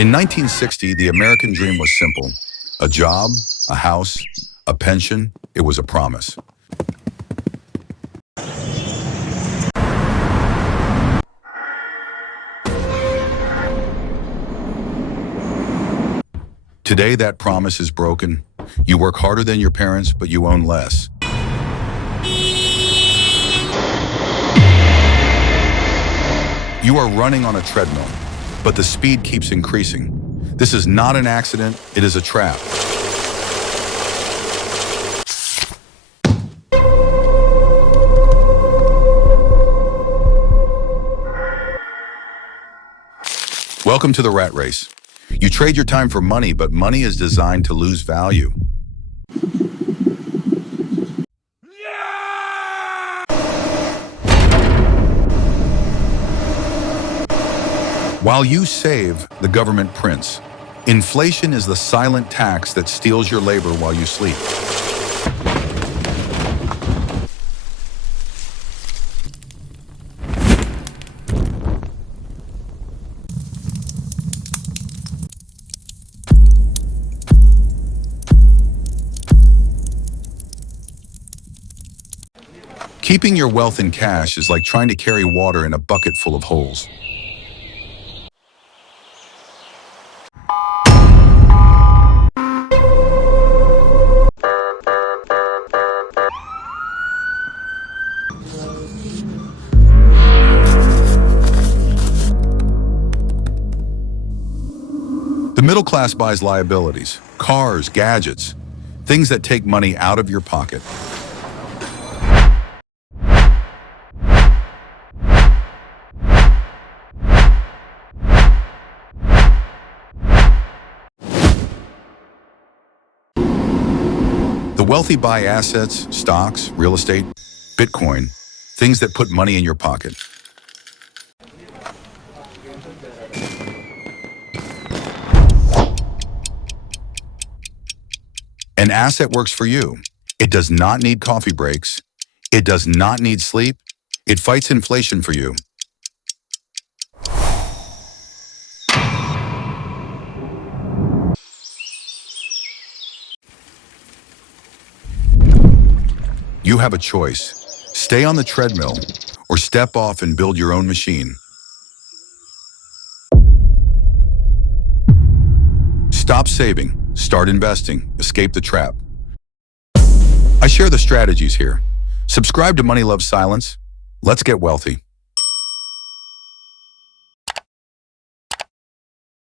In 1960, the American dream was simple. A job, a house, a pension, it was a promise. Today, that promise is broken. You work harder than your parents, but you own less. You are running on a treadmill, but the speed keeps increasing. This is not an accident, it is a trap. Welcome to the rat race. You trade your time for money, but money is designed to lose value. While you save, the government prints. Inflation is the silent tax that steals your labor while you sleep. Keeping your wealth in cash is like trying to carry water in a bucket full of holes. The middle class buys liabilities, cars, gadgets, things that take money out of your pocket. The wealthy buy assets, stocks, real estate, Bitcoin, things that put money in your pocket. An asset works for you. It does not need coffee breaks. It does not need sleep. It fights inflation for you. You have a choice. Stay on the treadmill or step off and build your own machine. Stop saving. Start investing. Escape the trap. I share the strategies here. Subscribe to Money Loves Silence. Let's get wealthy.